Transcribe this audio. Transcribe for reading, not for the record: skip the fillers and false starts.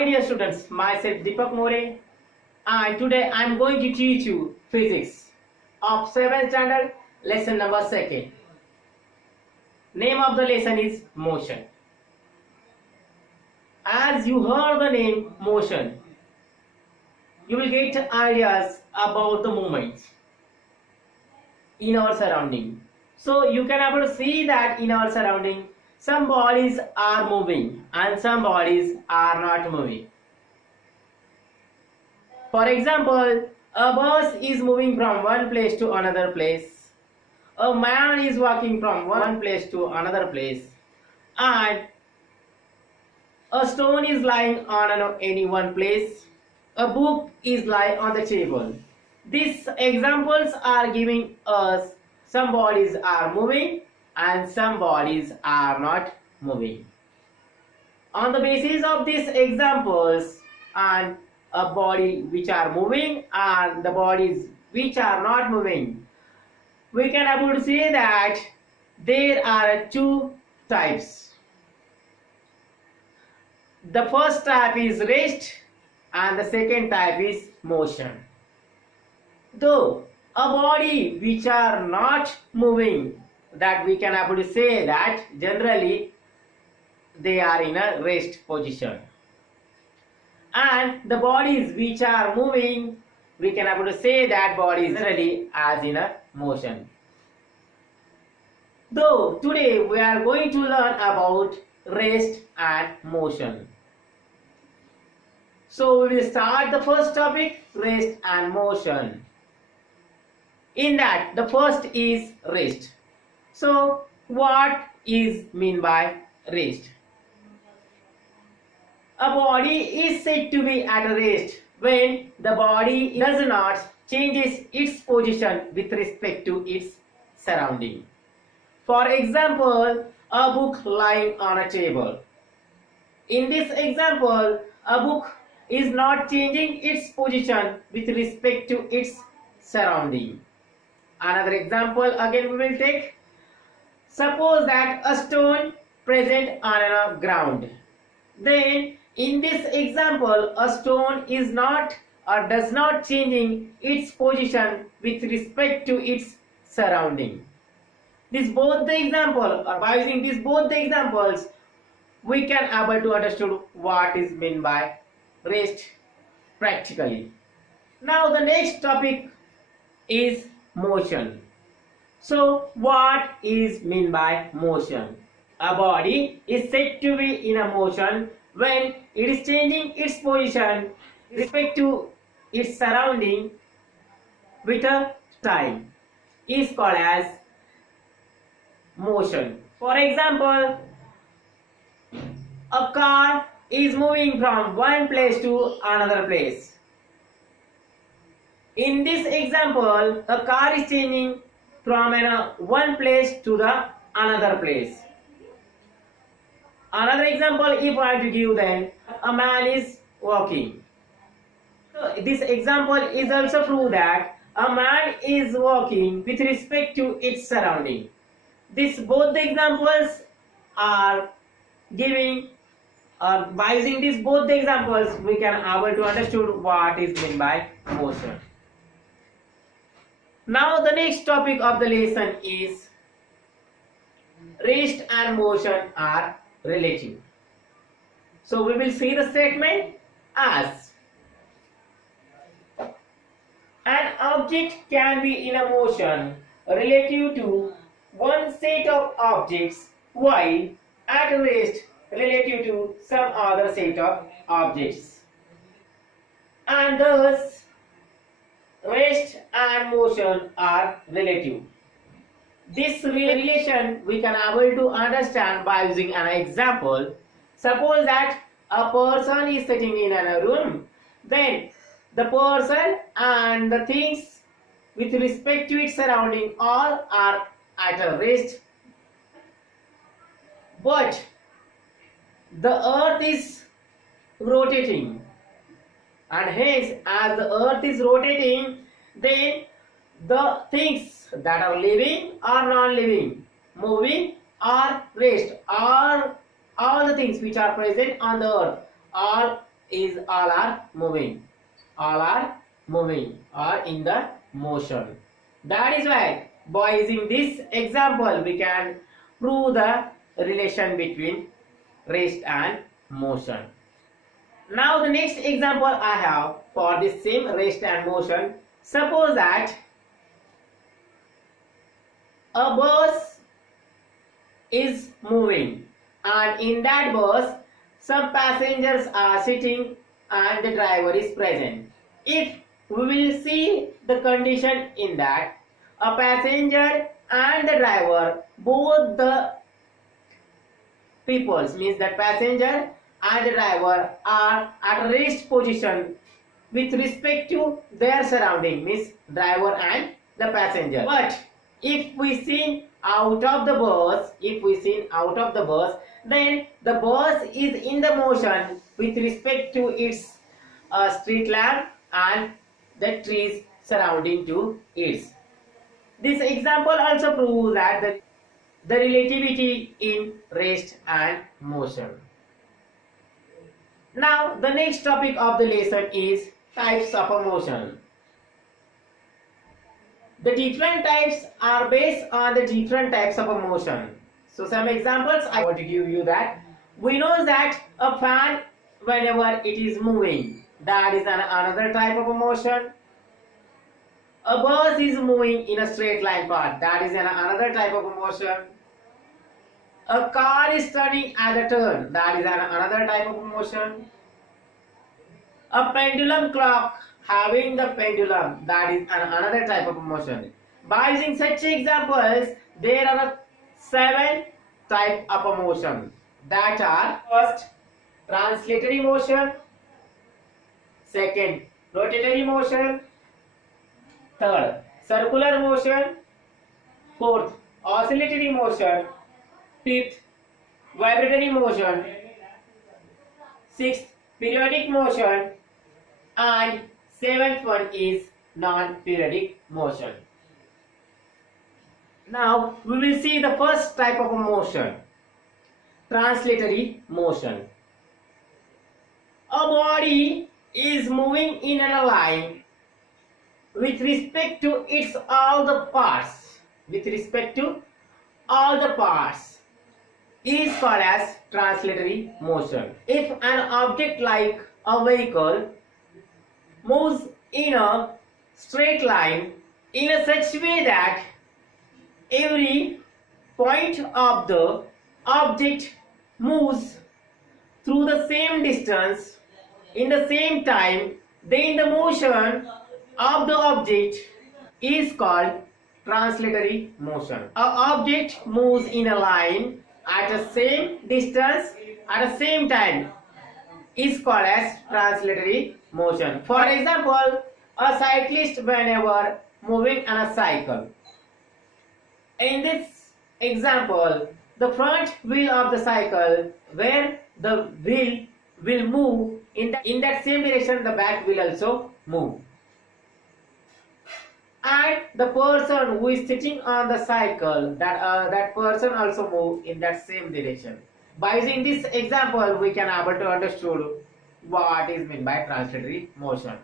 Hi dear students, myself Deepak More, and today I am going to teach you physics of 7th standard lesson number 2nd. Name of the lesson is motion. As you heard the name motion, you will get ideas about the movements in our surrounding. So you can able to see that in our surrounding some bodies are moving and some bodies are not moving. For example, a bus is moving from one place to another place. A man is walking from one place to another place. And a stone is lying on any one place. A book is lying on the table. These examples are giving us some bodies are moving and some bodies are not moving. On the basis of these examples and a body which are moving and the bodies which are not moving, we can able to say that there are two types. The first type is rest and the second type is motion. Though a body which are not moving, that we can able to say that generally they are in a rest position, and the bodies which are moving, we can able to say that body is generally as in a motion. Though today we are going to learn about rest and motion. So we will start the first topic, rest and motion. In that, the first is rest. So what is mean by rest? A body is said to be at rest when the body does not changes its position with respect to its surrounding. For example, a book lying on a table. In this example, a book is not changing its position with respect to its surrounding. Another example again we will take. Suppose that a stone present on a ground. Then in this example, a stone is not or does not changing its position with respect to its surrounding. This both the example, or by using these both the examples, we can able to understand what is meant by rest practically. Now the next topic is motion. So what is meant by motion? A body is said to be in a motion when it is changing its position with respect to its surrounding with a time is called as motion. For example, a car is moving from one place to another place. In this example, a car is changing from one place to the another place. Another example, if I have to give, then a man is walking. So this example is also prove that a man is walking with respect to its surrounding. Both the examples are giving, by using these both the examples, we can able to understand what is meant by motion. Now the next topic of the lesson is rest and motion are relative. So we will see the statement as an object can be in a motion relative to one set of objects while at rest relative to some other set of objects, and thus rest and motion are relative. This relation we can able to understand by using an example. Suppose that a person is sitting in a room, then the person and the things with respect to its surrounding all are at a rest, but the earth is rotating, and hence as the earth is rotating, then the things that are living or non-living, moving or rest, all the things which are present on the earth are is all are moving. All are moving or in the motion. That is why by using this example we can prove the relation between rest and motion. Now the next example I have for this same rest and motion. Suppose that a bus is moving and in that bus some passengers are sitting and the driver is present. If we will see the condition in that a passenger and the driver, both the peoples, means that passenger and the driver are at rest position with respect to their surrounding, means driver and the passenger. But if we see out of the bus, then the bus is in the motion with respect to its street lamp and the trees surrounding to it. This example also proves that the relativity in rest and motion. Now the next topic of the lesson is types of a motion. The different types are based on the different types of a motion. So some examples I want to give you that. We know that a fan, whenever it is moving, that is another type of a motion. A bus is moving in a straight line path, that is another type of a motion. A car is turning at a turn, that is another type of a motion. A pendulum clock having the pendulum, that is another type of a motion. By using such examples, there are 7 types of a motion. That are: first, translatory motion; second, rotatory motion; third, circular motion; fourth, oscillatory motion; fifth, vibratory motion; sixth, periodic motion; and seventh one is non-periodic motion. Now we will see the first type of a motion, translatory motion. A body is moving in a line with respect to its all the parts. Is called as translatory motion. If an object like a vehicle moves in a straight line in a such way that every point of the object moves through the same distance in the same time, then the motion of the object is called translatory motion. An object moves in a line at the same distance at the same time is called as translatory motion. For example, a cyclist whenever moving on a cycle. In this example, the front wheel of the cycle, where the wheel will move in that same direction, the back will also move. And the person who is sitting on the cycle, that person also move in that same direction. By using this example, we can able to understand what is meant by translatory motion.